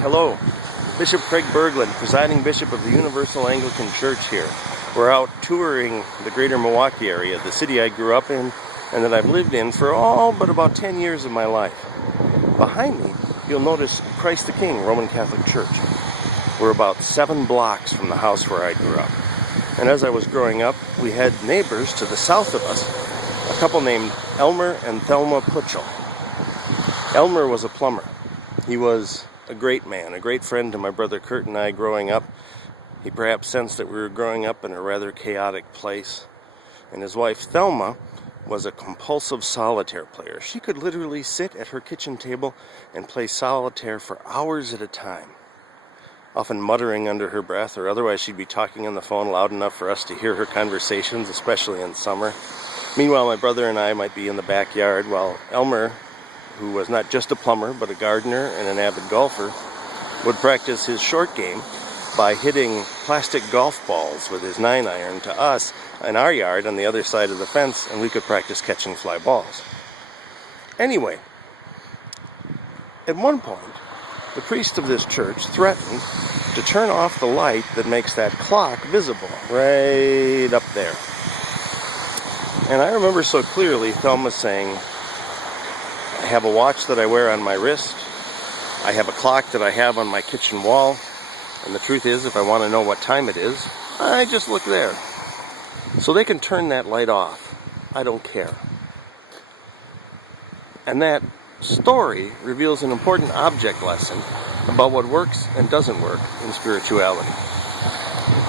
Hello, Bishop Craig Bergland, presiding bishop of the Universal Anglican Church here. We're out touring the greater Milwaukee area, the city I grew up in and that I've lived in for all but about 10 years of my life. Behind me, you'll notice Christ the King Roman Catholic Church. We're about 7 blocks from the house where I grew up. And as I was growing up, we had neighbors to the south of us, a couple named Elmer and Thelma Putchell. Elmer was a plumber. He was a great man, a great friend to my brother Kurt and I growing up. He perhaps sensed that we were growing up in a rather chaotic place. And his wife Thelma was a compulsive solitaire player. She could literally sit at her kitchen table and play solitaire for hours at a time, often muttering under her breath, or otherwise she'd be talking on the phone loud enough for us to hear her conversations, especially in summer. Meanwhile, my brother and I might be in the backyard while Elmer, who was not just a plumber but a gardener and an avid golfer, would practice his short game by hitting plastic golf balls with his 9-iron to us in our yard on the other side of the fence, and we could practice catching fly balls. Anyway, at one point, the priest of this church threatened to turn off the light that makes that clock visible right up there. And I remember so clearly Thelma saying, "I have a watch that I wear on my wrist. I have a clock that I have on my kitchen wall. And the truth is, if I want to know what time it is, I just look there. So they can turn that light off. I don't care." And that story reveals an important object lesson about what works and doesn't work in spirituality.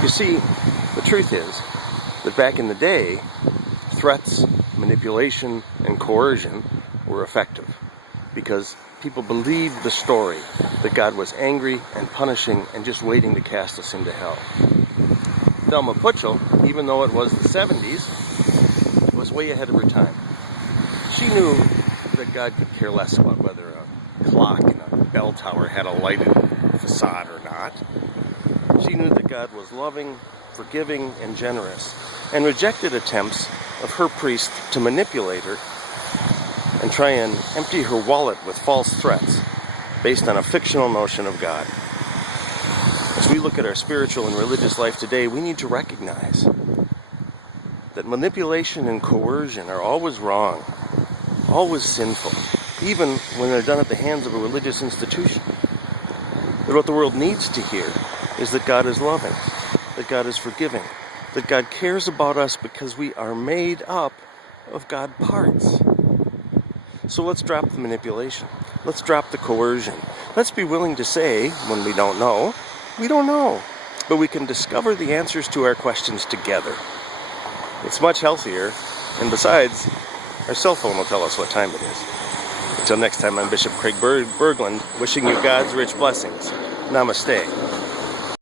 You see, the truth is that back in the day, threats, manipulation, and coercion were effective because people believed the story that God was angry and punishing and just waiting to cast us into hell. Thelma Putchell, even though it was the 70s, was way ahead of her time. She knew that God could care less about whether a clock in a bell tower had a lighted facade or not. She knew that God was loving, forgiving, and generous, and rejected attempts of her priest to manipulate her and try and empty her wallet with false threats based on a fictional notion of God. As we look at our spiritual and religious life today, we need to recognize that manipulation and coercion are always wrong, always sinful, even when they're done at the hands of a religious institution. But what the world needs to hear is that God is loving, that God is forgiving, that God cares about us because we are made up of God parts. So let's drop the manipulation. Let's drop the coercion. Let's be willing to say, when we don't know, we don't know. But we can discover the answers to our questions together. It's much healthier, and besides, our cell phone will tell us what time it is. Until next time, I'm Bishop Craig Bergland, wishing you God's rich blessings. Namaste.